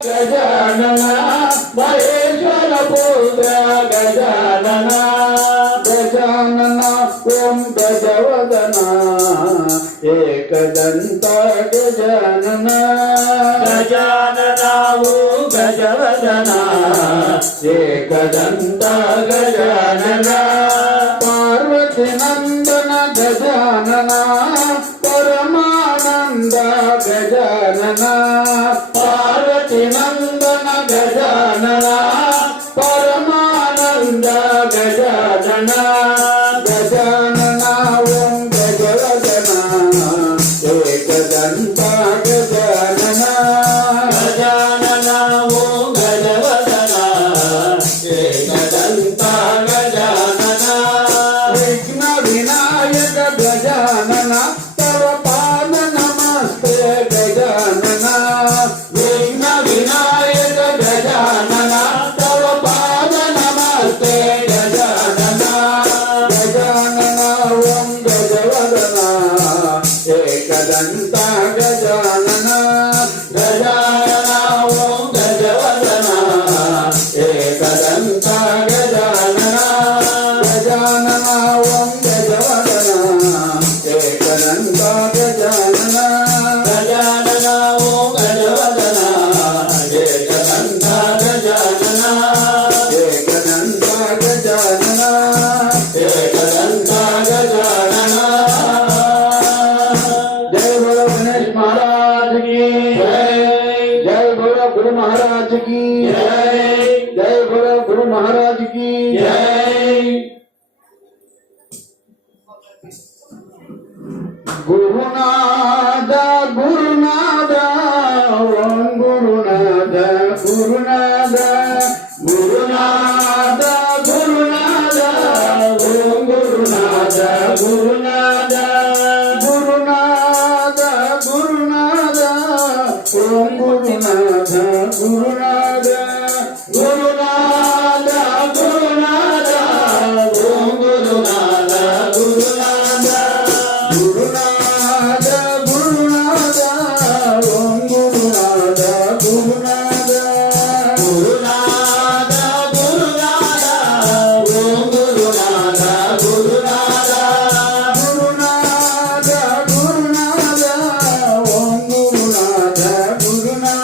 गजानन महेश्वर पुत्र गजानन गजानन ओम गजवदन एकदंत गजानन गजानन ओम गजवदन एकदंत गजानन पार्वती नंदन गजानन परमानंद गजानन पार्वती नंदन गजानन परमानंद गजानन गजानन ओम गजवदन एकदंत गजानन गजानन ओम गजवदन एकदंत गजानन विघ्न विनायक गजानन तव पाद नमस्ते गजानन विघ्न विनायक गजानन तव पाद नमस्ते गजानन गजानन ओम गजवदन एकदंत गजानन गजानन ओम गजवदन एकदंत गजानन गजानन ओम गजवदन एकदंत गजानन गजानन ओम गजवदन एकदंत गजानन एकदंत गजानन एकदंत गजानन जय बोलो गणेश महाराज की जय जय बोलो गुरु महाराज की जय जय बोलो गुरु महाराज की जय गुरुनाथ गुरुनाथ ओम गुरुनाथ गुरुनाथ गुरुनाथ गुरुनाथ ओम गुरुनाथ गुरुनाथ गुरुनाथ गुरुनाथ ओम गुरुनाथ गुरुनाथ गुरुनाथ गुरुनाथ ओम गुरुनाथ गुरुनाथ गुरुनाथ गुरुनाथ ओम गुरुनाथ गुरुनाथ गुरुनाथ गुरुनाथ ओम गुरुनाथ गुरुनाथ गुरुनाथ गुरुनाथ ओम गुरुनाथ गुरुनाथ गुरुनाथ गुरुनाथ ओम गुरुनाथ गुरुनाथ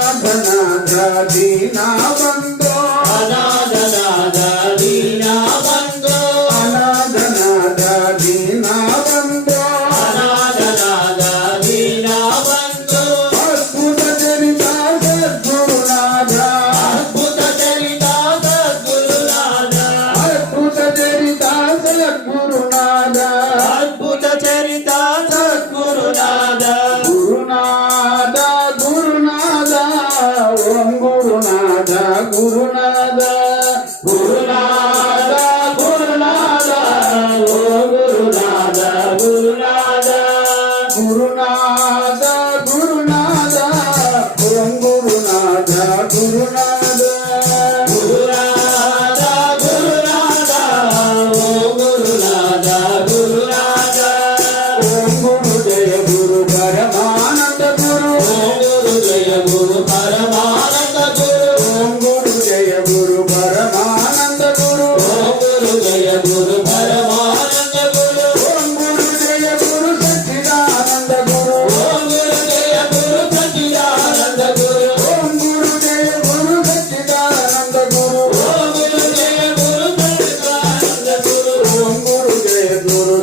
अनाथनाथ दीना बंधो अनाथनाथ दीना बंधो अनाथनाथ दीना बंधो अनाथनाथ दीना बंधो अद्भुत चरिता सद्गुरुनाथ अद्भुत चरिता सद्गुरुनाथ अद्भुत चरिता सद्गुरुनाथ अद्भुत चरिता सद्गुरुनाथ गुरुनाथ गुरुनाथ ओम गुरुनाथ गुरुनाथ गुरुनाथ गुरुनाथ ओम गुरुनाथ गुरुनाथ गुरुनाथ गुरुनाथ ओम गुरुनाथ गुरुनाथ गुरुनाथ गुरुनाथ ओम गुरुनाथ गुरुनाथ ओम गुरु जय गुरु परमानंद गुरु ओम गुरु जय गुरु परमानंद गुरु ओम गुरु जय गुरु परमानंद गुरु ओम गुरु जय गुरु परमानंद गुरु ओम गुरु जय गुरु सच्चिदानंद गुरु ओम गुरु जय गुरु सच्चिदानंद गुरु ओम गुरु जय गुरु सच्चिदानंद गुरु ओम गुरु जय गुरु सच्चिदानंद गुरु ओम गुरु जय गुरु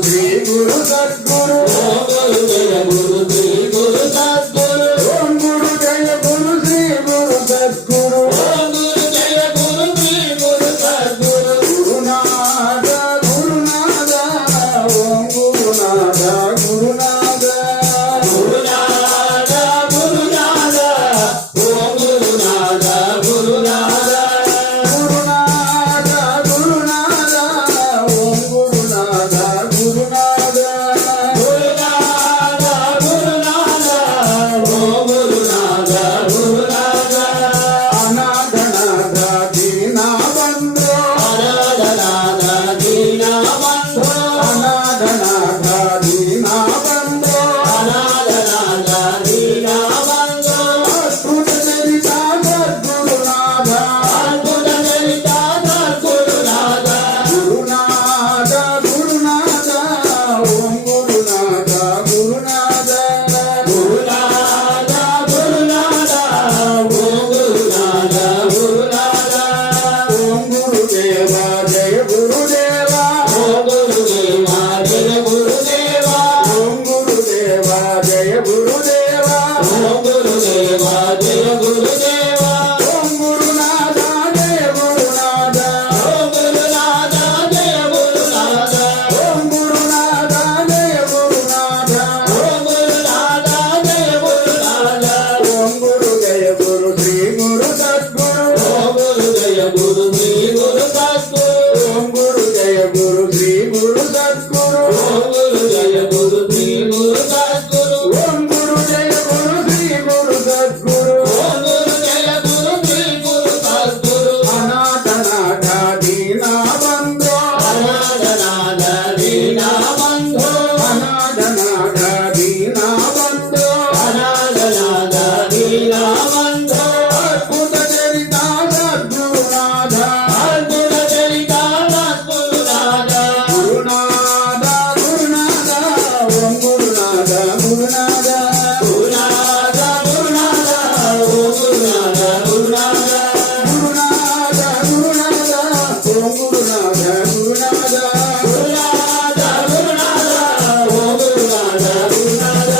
సద్గురు ఓం గురు జయ గురు శ్రీ గురు సద్గురు ఓం గురు జయ గురు శ్రీ గురు సద్గురు ఓం గురు జయ గురు శ్రీ గురు సద్గురు అనాథనాథ దీనా బంధో అనాథనాథ దీనా బంధో అనాథనాథ దీనా బంధో అనాథనాథ దీనా బంధో అద్భుత చరిత సద్గురునాథ అద్భుత చరిత సద్గురునాథ గురునాథ గురునాథ ఓం గురునాథ గురునాథ గురునాథ గురునాథ ఓం గురునాథ గురునాథ గురునాథ గురునాథ ఓం గురునాథ గురునాథ గురునాథ గురునాథ ఓం గురునాథ గురునాథ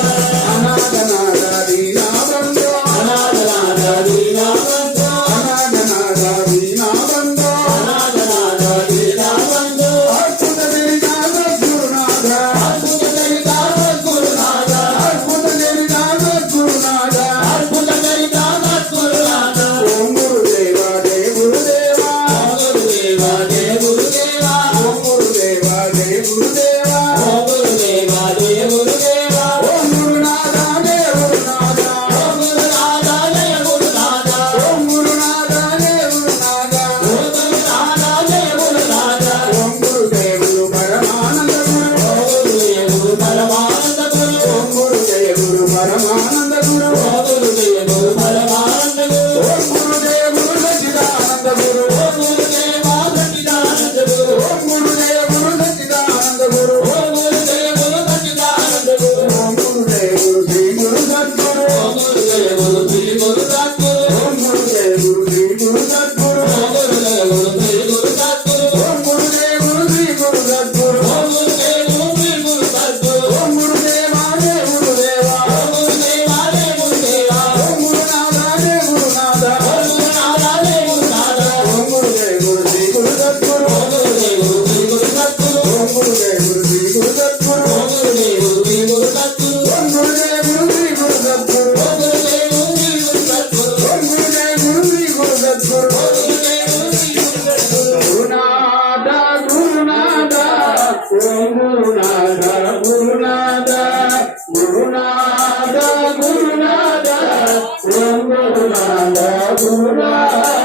అనాథనాథ దీనా బంధో అనాథనాథ దీనా బంధో అనాథనాథ దీనా బంధో అనాథనాథ దీనా బంధో అద్భుత చరిత సద్గురునాథ అద్భుత చరిత సద్గురునాథ అద్భుత చరిత సద్గురునాథ అద్భుత చరిత సద్గురునాథ ఓం గురుదేవ జయ గురుదేవ ఓం గురుదేవ జయ గురుదేవ ఓం గురుదేవ జయ గురుదేవ ఓం గురుదేవ జయ గురుదేవ ఓం గురునాథ జయ గురునాథ ఓం గురునాథ జయ గురునాథ ఓం గురునాథ జయ గురునాథ ఓం గురునాథ జయ గురునాథ ఓం గురుదేవులు పరమానంద గురు ఓం గురుదేవుడు పరమానంద గురు ఓం గురు జయ గురు పరమానంద గురు ఓం గురుదేవుడు పరమానంద గురు ఓం గురుదేవులు సచ్చిదానంద గురు ఓం గురుదేవ సచ్చిదానంద గురు ఓం గురుదేవులు సచ్చిదానంద గురు ఓం గురుదేవుడు సచ్చిదానంద గురు ఓం గురుదేవులు శ్రీ గురు సద్గురు ఓం గురుదేవుడు శ్రీ గురు సద్గురు ఓం గురుదేవులు శ్రీ గురు సద్గురు ఓం గురుదేవుడు శ్రీ గురు సద్గురు ఓం గురుదేవులు శ్రీ గురు సద్గురు ఓం గురుదేవుడు శ్రీ గురు సద్గురు ఓం గురుదేవా జయ గురుదేవా ఓం గురుదేవ జయ గురుదేవ ఓం గురునాథ జయ గురునాథ ఓం గురునాథ జయ గురునాథ ఓం గురుదేవులు శ్రీ గురు సద్గురు ఓం గురుదేవుడు శ్రీ గురు సద్గురు ఓం గురుదేవులు శ్రీ గురు సద్గురు ఓం గురుదేవుడు శ్రీ గురు సద్గురు ఓం గురుదేవులు శ్రీ గురు సద్గురు ఓం గురుదేవుడు శ్రీ గురు సద్గురు ఓం గురుదేవులు శ్రీ గురు సద్గురు ఓం గురుదేవుడు శ్రీ గురు సద్గురు గురునాథ గురునాథ ఓం గురునాథ గురునాథ గురునాథ గురునాథ ఓం గురునాథ గురునాథ